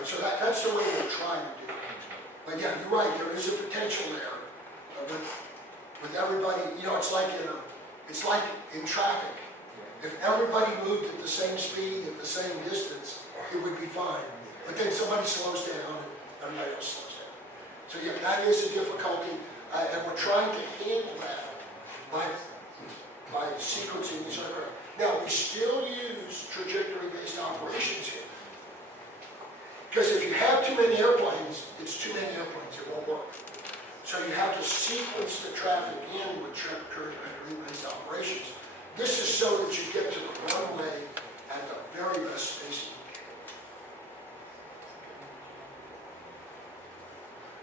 And so that's the way we're trying to do it. But yeah, you're right, there is a potential there with everybody, you know, it's like in traffic. If everybody moved at the same speed, at the same distance, it would be fine. But then somebody slows down and everybody else slows down. So yeah, that is a difficulty, and we're trying to handle that by sequencing these aircraft. Now, we still use trajectory-based operations here. Because if you have too many airplanes, it's too many airplanes, it won't work. So you have to sequence the traffic in with trajectory-based operations. This is so that you get to the runway at the very best spacing.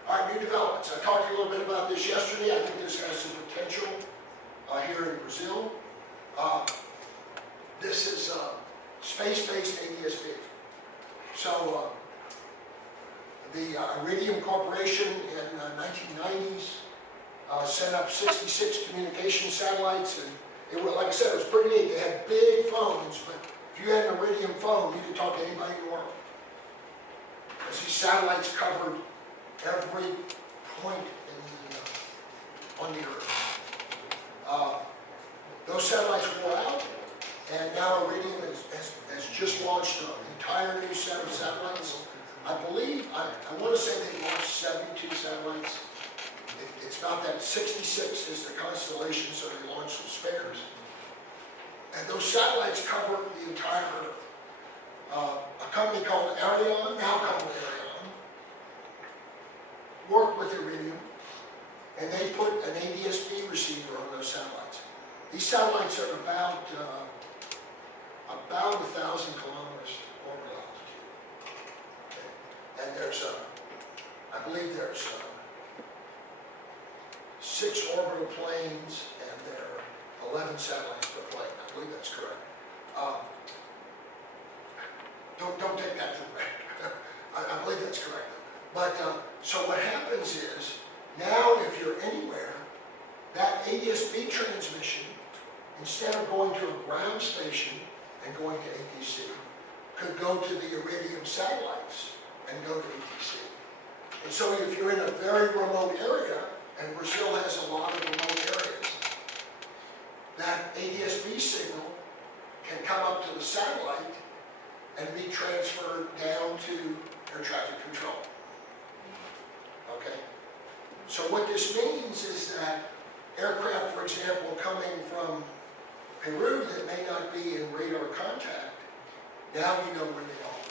All right, new developments. I talked to you a little bit about this yesterday. I think this has some potential here in Brazil. This is space-based ADS-B. So the Iridium Corporation in the 1990s sent up 66 communication satellites, and it was, like I said, it was pretty neat. They had big phones, but if you had an Iridium phone, you could talk to anybody in the world. Because these satellites covered every point on the Earth. Those satellites wore out, and now Iridium has just launched an entire new set of satellites. I believe, I want to say they launched 72 satellites. It's not that. 66 is the constellation, so they launched some spares. And those satellites cover the entire Earth. A company called Arion, now called Arion, worked with Iridium, and they put an ADS-B receiver on those satellites. These satellites are about 1,000 kilometers orbital altitude. Okay. And there's, I believe there's 6 orbital planes, and there are 11 satellites per plane. I believe that's correct. Don't take that to the bank. I believe that's correct. But so what happens is, now if you're anywhere, that ADS-B transmission, instead of going to a ground station and going to ATC, could go to the Iridium satellites and go to ATC. And so if you're in a very remote area, and Brazil has a lot of remote areas, that ADS-B signal can come up to the satellite and be transferred down to air traffic control. Okay? So what this means is that aircraft, for example, coming from Peru that may not be in radar contact, now you know where they are.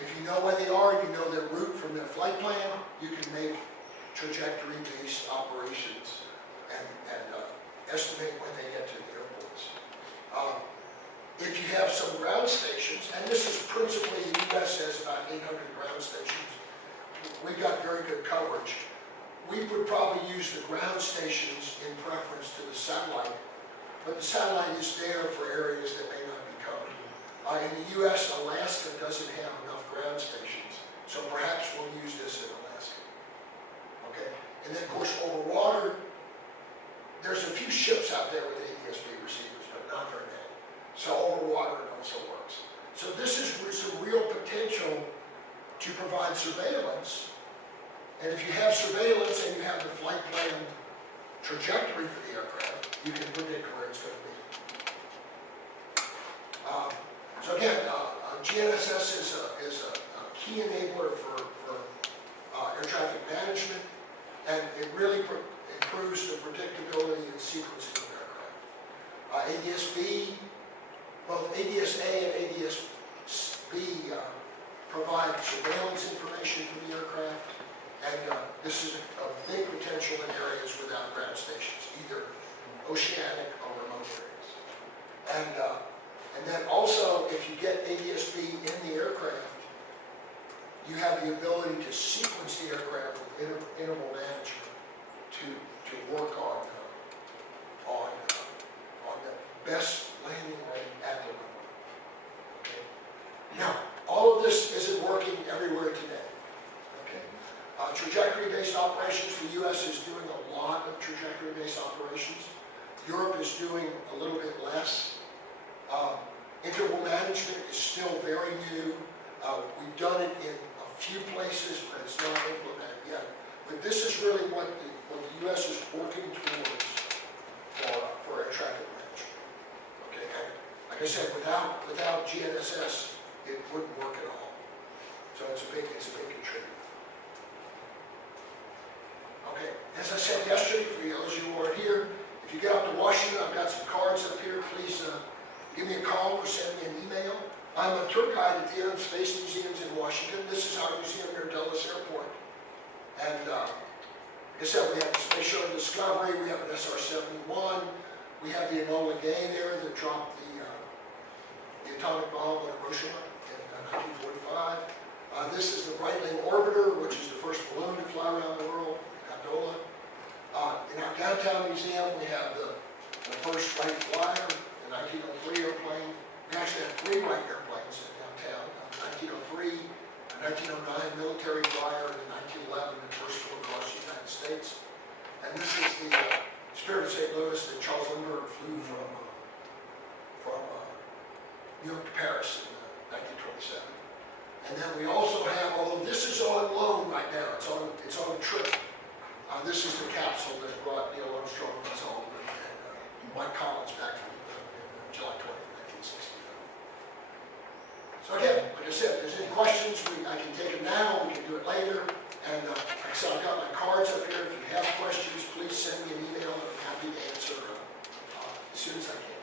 If you know where they are, you know their route from their flight plan, you can make trajectory-based operations and estimate when they get to the airports. If you have some ground stations, and this is principally, the U.S. has about 800 ground stations. We've got very good coverage. We would probably use the ground stations in preference to the satellite, but the satellite is there for areas that may not be covered. In the U.S., Alaska doesn't have enough ground stations, so perhaps we'll use this in Alaska. Okay, and then of course over water, there's a few ships out there with ADS-B receivers, but not very many. So over water it also works. So this is some real potential to provide surveillance. And if you have surveillance and you have the flight plan trajectory for the aircraft, you can predict where it's going to be. So again, GNSS is a key enabler for air traffic management, and it really improves the predictability and sequencing of aircraft. ADS-B, both ADS-A and ADS-B provide surveillance information for the aircraft, and this is a big potential in areas without ground stations, either oceanic or remote areas. And then also, if you get ADS-B in the aircraft, you have the ability to sequence the aircraft with interval management to work on the best landing rate at the runway. Okay. Now, all of this isn't working everywhere today. Okay. Trajectory-based operations, the U.S. is doing a lot of trajectory-based operations. Europe is doing a little bit less. Interval management is still very new. We've done it in a few places, but it's not implemented yet. But this is really what the U.S. is working towards for air traffic management. Okay, and like I said, without GNSS, it wouldn't work at all. So it's a big contributor. Okay, as I said yesterday, for those of you who aren't here, if you get up to Washington, I've got some cards up here. Please give me a call or send me an email. I'm a tour guide at the Air and Space Museums in Washington. This is our museum near Dulles Airport. And like I said, we have the Space Shuttle Discovery, we have an SR-71, we have the Enola Gay there that dropped the atomic bomb on Hiroshima in 1945. This is the Breitling Orbiter, which is the first balloon to fly around the world, gondola. In our downtown museum, we have the first Wright Flyer, the 1903 airplane. We actually have 3 Wright airplanes in downtown, 1903, a 1909 military flyer, and a 1911 that first flew across the United States. And this is the Spirit of St. Louis that Charles Lindbergh flew from New York to Paris in 1927. And then we also have, although this is on loan right now, it's on a trip. This is the capsule that brought Neil Armstrong, Buzz Aldrin, and Mike Collins back from July 20th, 1969. So again, like I said, if there's any questions, I can take them now, we can do it later. And like I said, I've got my cards up here. If you have questions, please send me an email, and I'm happy to answer as soon as I can.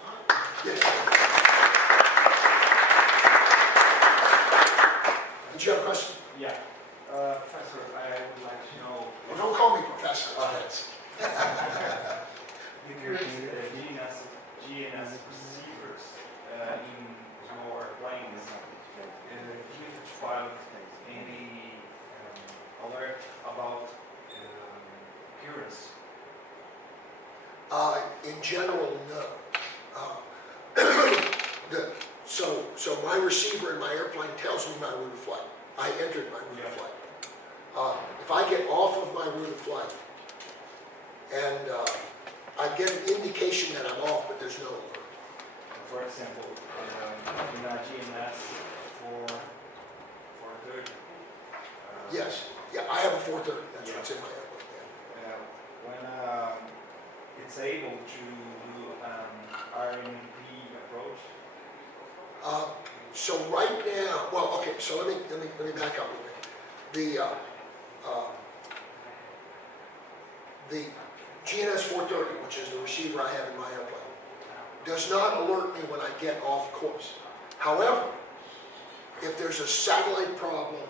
All right. Yes. Did you have a question? Yeah. Professor, I would like to know... Well, don't call me professor. With your GNS receivers in your planes, do you provide any alert about appearance? In general, no. So my receiver in my airplane tells me my route of flight. I entered my route of flight. If I get off of my route of flight and I get an indication that I'm off, but there's no alert. For example, in a GNS for 30. Yes. Yeah, I have a 430. That's what's in my airplane. Yeah. When it's able to do RNP approach. So right now, well, okay. So let me back up a little bit. The GNS 430, which is the receiver I have in my airplane, does not alert me when I get off course. However, if there's a satellite problem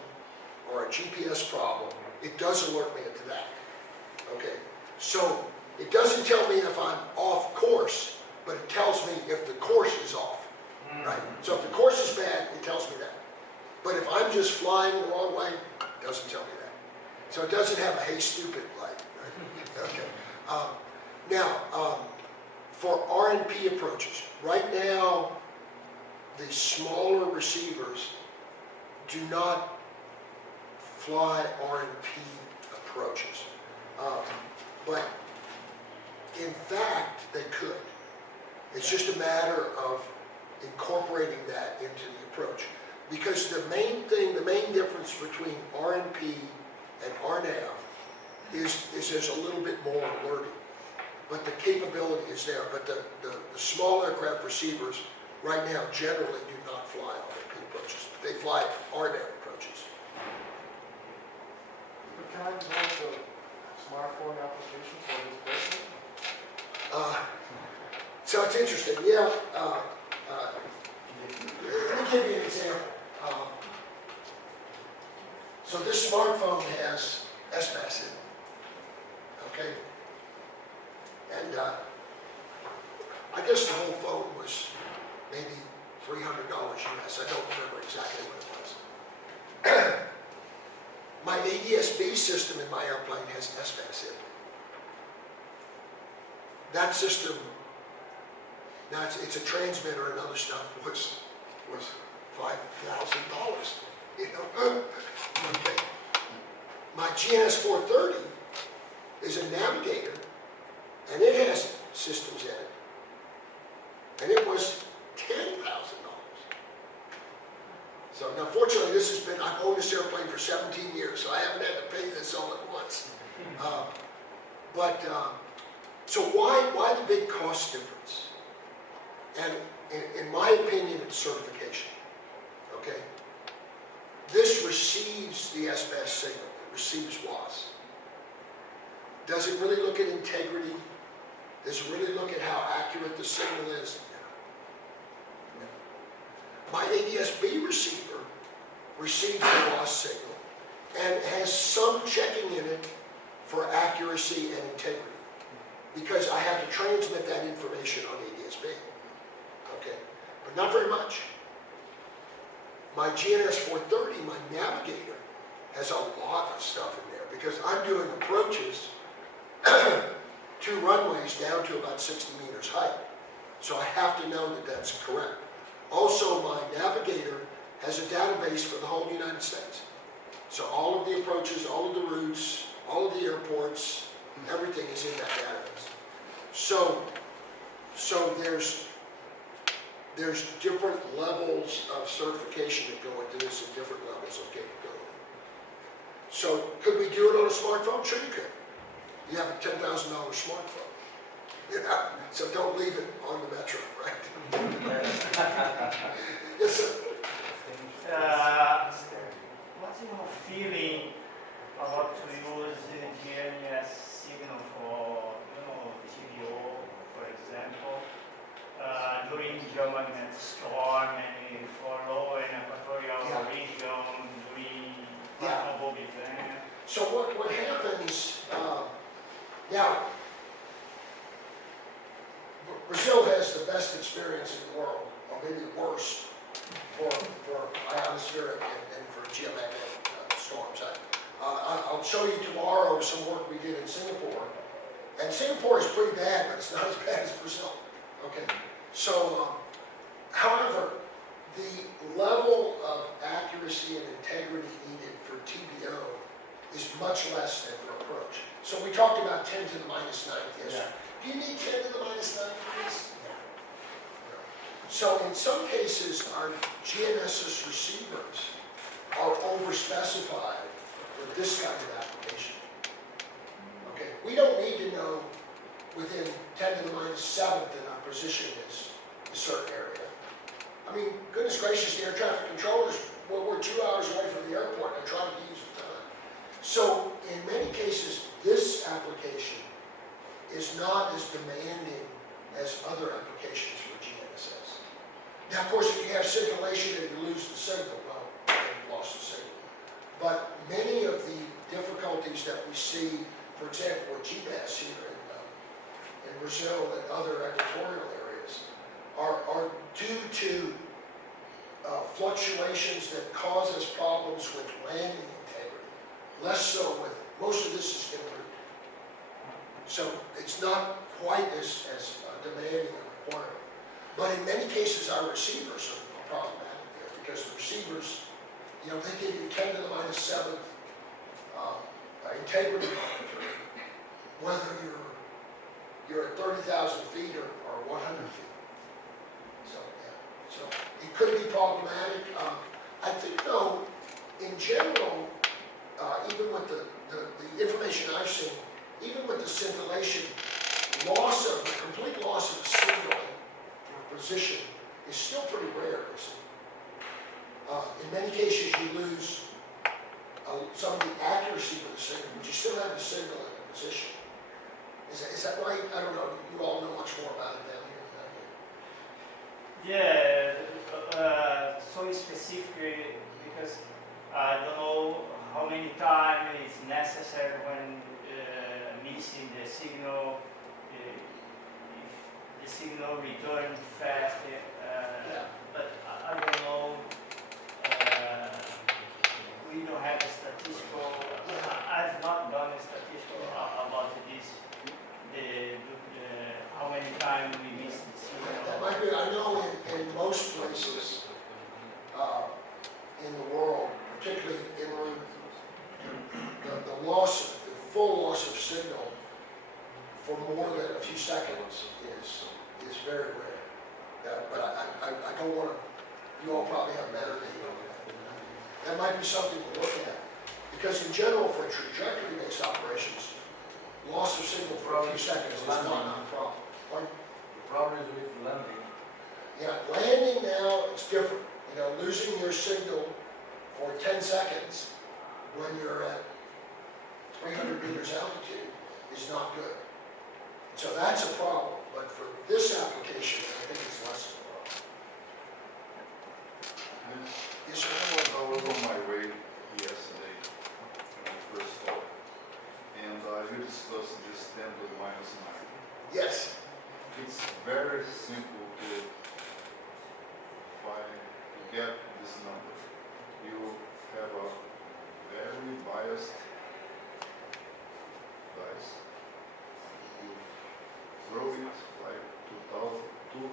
or a GPS problem, it does alert me to that. Okay, so it doesn't tell me if I'm off course, but it tells me if the course is off. Right. So if the course is bad, it tells me that. But if I'm just flying the wrong way, it doesn't tell me that. So it doesn't have a hey stupid light. Right? Okay. Now, for RNP approaches, right now, the smaller receivers do not fly RNP approaches. But in fact, they could. It's just a matter of incorporating that into the approach. Because the main difference between RNP and RNAV is there's a little bit more alerting. But the capability is there. But the small aircraft receivers right now generally do not fly RNP approaches. They fly RNAV approaches. But can I develop a smartphone application for this person? So it's interesting. Yeah. Let me give you an example. So this smartphone has SBAS in it. Okay? And I guess the whole phone was maybe $300 US. I don't remember exactly what it was. My ADS-B system in my airplane has SBAS in it. That system, now it's a transmitter and other stuff, was $5,000. You know? Okay. My GNS 430 is a navigator, and it has systems in it, and it was $10,000. So now fortunately, this has been, I've owned this airplane for 17 years, so I haven't had to pay this all at once. So why the big cost difference? And in my opinion, it's certification, okay? This receives the S-band signal, it receives WAS. Does it really look at integrity? Does it really look at how accurate the signal is? My ADS-B receiver receives the WAS signal and has some checking in it for accuracy and integrity, because I have to transmit that information on ADS-B, okay? But not very much. My GNSS-430, my navigator, has a lot of stuff in there because I'm doing approaches to runways down to about 60 meters height. So I have to know that that's correct. Also, my navigator has a database for the whole United States. So all of the approaches, all of the routes, all of the airports, everything is in that database. So there's different levels of certification that go into this and different levels of capability. So could we do it on a smartphone? Sure you could. You have a $10,000 smartphone. You know? So don't leave it on the metro, right? Yes, sir. What's your feeling about to use the GNSS signal for, TVO, for example, during geomagnetic storm and for low and equatorial region during vulnerable event? So what happens, now, Brazil has the best experience in the world, or maybe the worst, for ionospheric and for geomagnetic storms. I'll show you tomorrow some work we did in Singapore. And Singapore is pretty bad, but it's not as bad as Brazil. Okay, so, however, the level of accuracy and integrity needed for TBO is much less than for approach. So we talked about 10 to the minus 9th yesterday. Do you need 10 to the minus 9 for this? No. So in some cases, our GNSS receivers are overspecified for this kind of application. Okay, we don't need to know within 10 to the minus 7th that our position is a certain area. I mean, goodness gracious, the air traffic controllers, well, we're 2 hours away from the airport and they're trying to use the time. So in many cases, this application is not as demanding as other applications for GNSS. Now, of course, if you have scintillation and you lose the signal, well, you've lost the signal. But many of the difficulties that we see, for example, with GBAS here in Brazil and other equatorial areas, are due to fluctuations that cause us problems with landing integrity. Less so with, most of this is en route. So it's not quite as demanding a requirement. But in many cases, our receivers are problematic there because the receivers, they give you 10 to the minus 7th integrity monitoring, whether you're at 30,000 feet or 100 feet. So it could be problematic. I think though, in general, even with the information I've seen, even with the scintillation, complete loss of the signal or position is still pretty rare. In many cases, you lose some of the accuracy for the signal, but you still have the signal in the position. Is that right? I don't know. You all know much more about it down here than I do. Yeah, so specific because I don't know how many times it's necessary when missing the signal, if the signal returns fast, but I don't know, we don't have a statistical, I've not done a statistical about this, how many times we miss the signal. That might be, I know in most places in the world, particularly in the full loss of signal for more than a few seconds is very rare. But I don't want to, you all probably have better data on that. that might be something we're looking at. Because in general, for trajectory-based operations, loss of signal for a few seconds is not a problem. Pardon? The problem is with landing. Yeah, landing now, it's different. You know, losing your signal for 10 seconds when you're at 300 meters altitude is not good. So that's a problem, but for this application, I think it's less of a problem. Yes, sir? I was on my way yesterday when I first saw it, and you discussed this 10 to the minus 9. Yes. It's very simple to get this number. You have a very biased dice. You throw it like 2011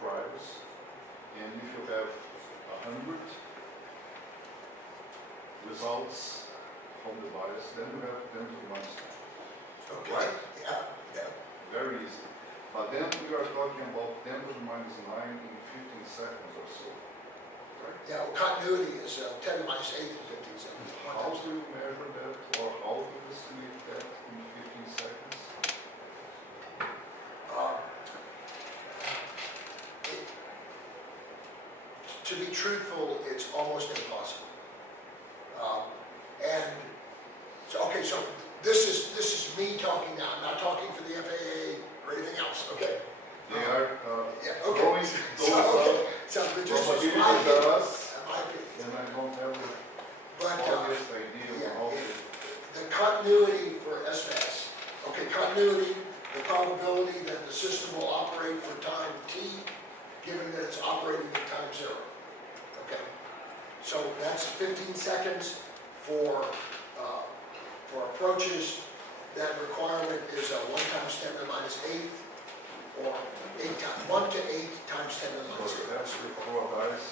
trials, and if you have 100 results from the bias, then you have 10 to the minus 9. Okay. Right? Yeah, yeah. Very easy. But then we are talking about 10 to the minus 9 in 15 seconds or so. Right? Yeah, well, continuity is 10 to the minus 8 in 15 seconds. How do you measure that, or how do you estimate that in 15 seconds? To be truthful, it's almost impossible. And so, okay, so this is me talking now. I'm not talking for the FAA or anything else. Okay. They are Yeah. Okay. throwing So, those okay. So just probabilities my at opinion. us, My opinion. and I don't have the But obvious idea yeah, of how to. the continuity for SVAS. Okay, continuity, the probability that the system will operate for time t, given that it's operating at time 0. Okay, so that's 15 seconds for approaches. That requirement is 1 times 10 to the minus 8, or 1 to 8 times 10 to the minus So 8. that's to throw a dice,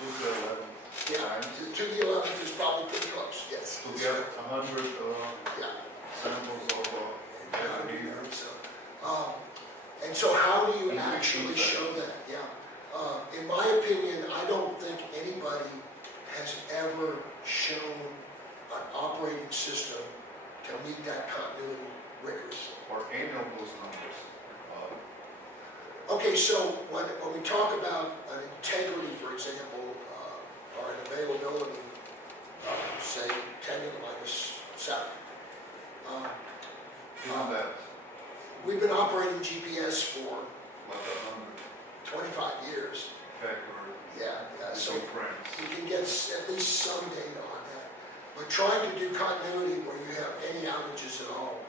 2 to 11 Yeah, times, to the 11th is probably pretty close, yes. to get 100 Yeah. samples of battery. And so how do you In 15 actually seconds. show that? Yeah. In my opinion, I don't think anybody has ever shown an operating system to meet that continuity rigorously. Or any of those numbers. Okay, so when we talk about an integrity, for example, or an availability, say 10 to the minus 7, Given that, we've been operating GPS for like 25 years. 100 factor, Yeah, so between frames. you can get at least some data on that. But trying to do continuity where you have any outages at all,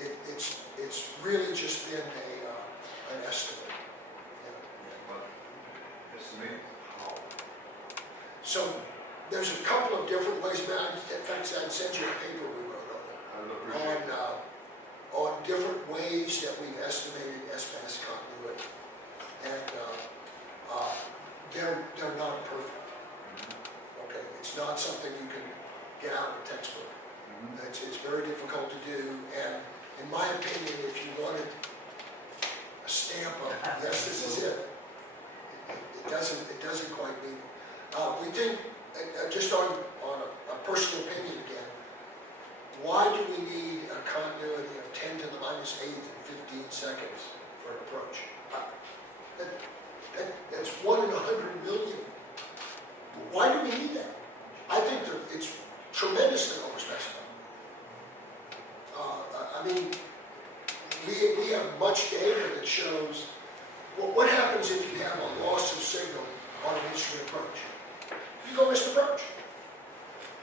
it's really just been an estimate. But estimate how. So there's a couple of different ways, man. In fact, I'd send you a paper we wrote I would appreciate on different ways that we've estimated SVAS continuity. And they're not perfect. Okay, it's not something you can get out of a textbook. It's very difficult to do, and in my opinion, if you wanted a stamp of, yes, this is it, it doesn't quite mean it. We think, just on a personal opinion again, why do we need a continuity of 10 to the minus 8 in 15 seconds for an approach? That's 1 in 100 million. Why do we need that? I think that it's tremendously overspecified. I mean, we have much data that shows, well, what happens if you have a loss of signal on an instrument approach? You go misapproach.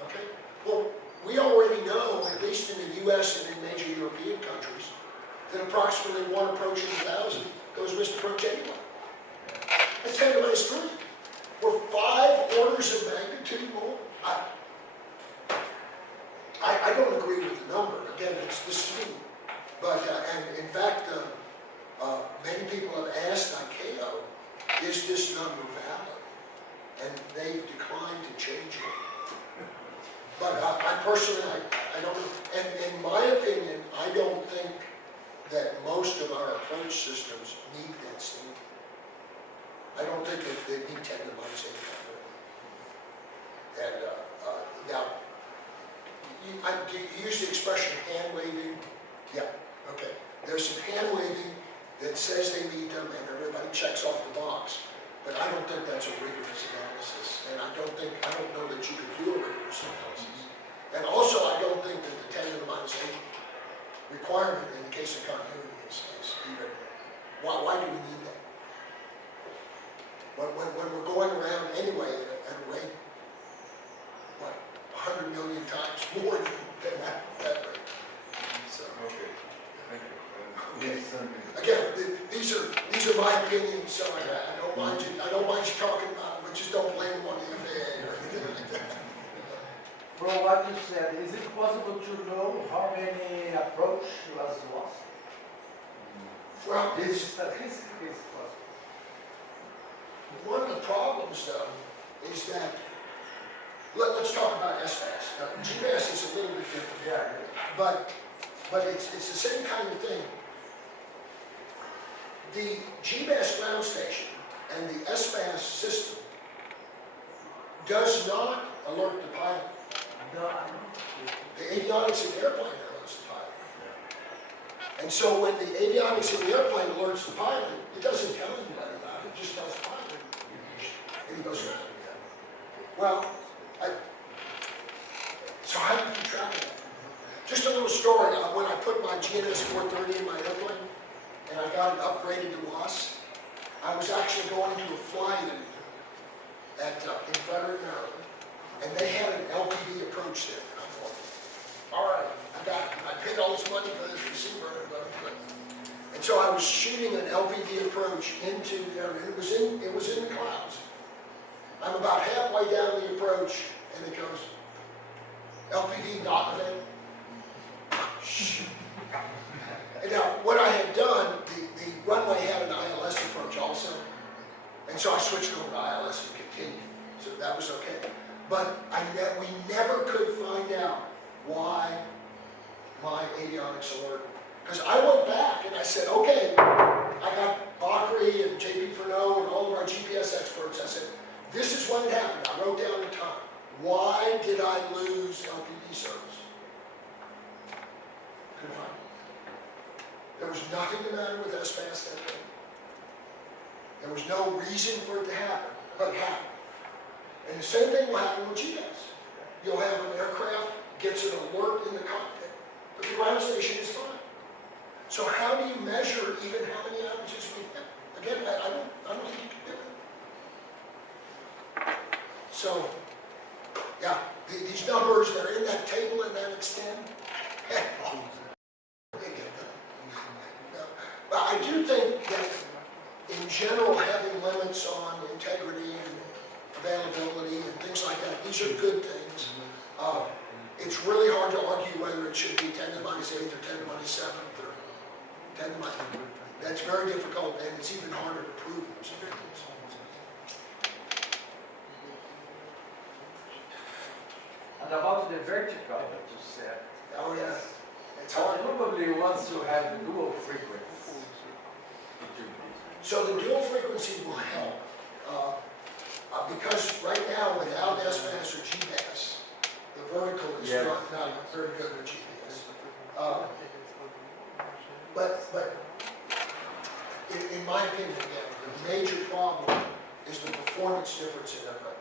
Okay? Well, we already know, at least in the US and in major European countries, that approximately 1 approach in 1,000 goes misapproach anyway. That's 10 to the minus 3. We're 5 orders of magnitude more. I don't agree with the number. Again, this is me. But, and in fact, many people have asked ICAO, is this number valid? And they've declined to change it. But I personally, I don't, and in my opinion, I don't think that most of our approach systems meet that standard. I don't think that they need 10 to the minus 8 continuity. And now, do you use the expression hand waving? Yeah, okay. There's some hand waving that says they meet them and everybody checks off the box. But I don't think that's a rigorous analysis. And I don't know that you could do a rigorous analysis. And also, I don't think that the 10 to the minus 8 requirement in the case of continuity is even, why do we need that? When we're going around anyway at a rate, what, 100 million times more than that rate. So, Okay, thank you. Okay. And again, these are my opinions, so I don't mind you talking about them, but just don't blame them on the FAA or anything like that. From what you said, is it possible to know how many approach was lost? Well, This statistic is possible. one of the problems though is that, let's talk about SBAS. Now, GBAS is a little bit different, Yeah. but it's the same kind of thing. The GBAS ground station and the SBAS system does not alert the pilot. No, I know. The avionics in the airplane alerts the pilot. And so when the avionics in the airplane alerts the pilot, it doesn't tell anybody about it, it just tells the pilot. And he goes, well, so how do you keep track of that? Just a little story, when I put my GNSS-430 in my airplane, and I got it upgraded to WAS, I was actually going to a fly-in in Frederick, Maryland, and they had an LPV approach there. And I thought, all right, I paid all this money for this receiver, and so I was shooting an LPV approach into the area. It was in the clouds. I'm about halfway down the approach, and it goes, LPV not available. Shoot. And now, what I had done, the runway had an ILS approach also, and so I switched over to ILS and continued, so that was okay. But we never could find out why my avionics alerted. Because I went back and I said, okay, I got Bakri and JP Furneaux and all of our GPS experts. I said, this is when it happened. I wrote down the time. Why did I lose LPV service? Couldn't find it. There was nothing the matter with SBAS that day. There was no reason for it to happen, but it happened. And the same thing will happen with GPS. You'll have an aircraft gets an alert in the cockpit, but the ground station is fine. So how do you measure even how many outages we have? Again, I don't think you can do it. So, yeah, these numbers, they're in that table and that extent. But I do think that in general, having limits on integrity and availability and things like that, these are good things. It's really hard to argue whether it should be 10 to the minus 8th or 10 to the minus 7th or 10 to the minus. That's very difficult, and it's even harder to prove in some cases. And about the vertical that you said, Oh yes, it's hard. probably once you have the dual frequency, it will be. So the dual frequency will help, because right now without SBAS or GBAS, the vertical is Yes. not very good with GPS. But in my opinion, again, the major problem is the performance difference in aircraft.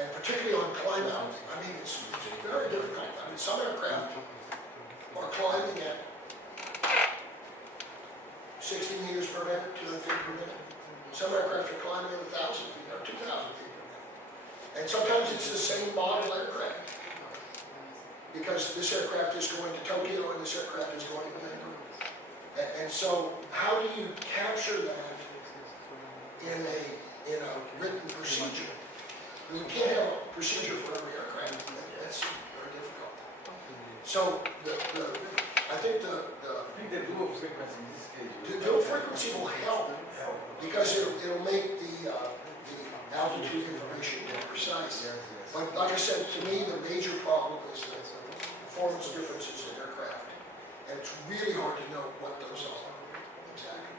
And particularly on climb out, I mean, it's very difficult. I mean, some aircraft are climbing at 60 meters per minute, 200 feet per minute. Some aircraft are climbing at 1,000 feet or 2,000 feet per minute. And sometimes it's the same model aircraft. Because this aircraft is going to Tokyo and this aircraft is going to Vancouver. And so how do you capture that in a written procedure? I mean, you can't have a procedure for every aircraft. That's very difficult. So I think the dual frequency in this case. the dual frequency will help because it'll make the altitude information more precise. But like I said, to me, the major problem is the performance differences in aircraft. And it's really hard to know what those are exactly.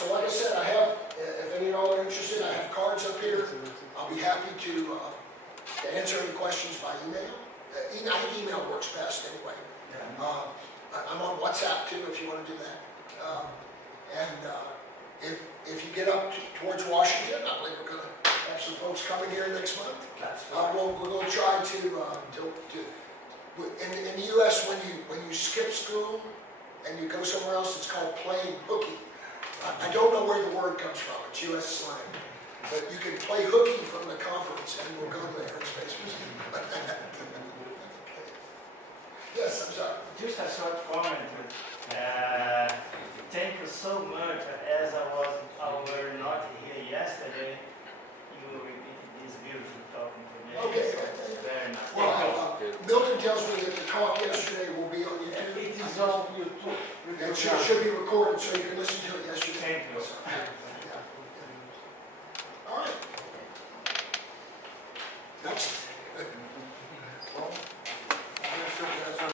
So like I said, I have, if any of y'all are interested, I have cards up here. I'll be happy to answer any questions by email. I think email works best anyway. I'm on WhatsApp too, if you want to do that. If you get up towards Washington, I believe we're going to have some folks coming here next month. We're going to try to in the U.S. when you skip school and you go somewhere else, it's called playing hooky. I don't know where the word comes from. It's U.S. slang. But you can play hooky from the conference, and we'll go there in Space Museum. Yes, I'm sorry. Just a short comment. Thank you so much. As I were not here yesterday, you repeated this beautiful talking to me. Okay. Very nice. Well, Milton tells me that the talk yesterday will be on YouTube. It is on YouTube. It should be recorded, so you can listen to it yesterday. Thank you. All right. Next.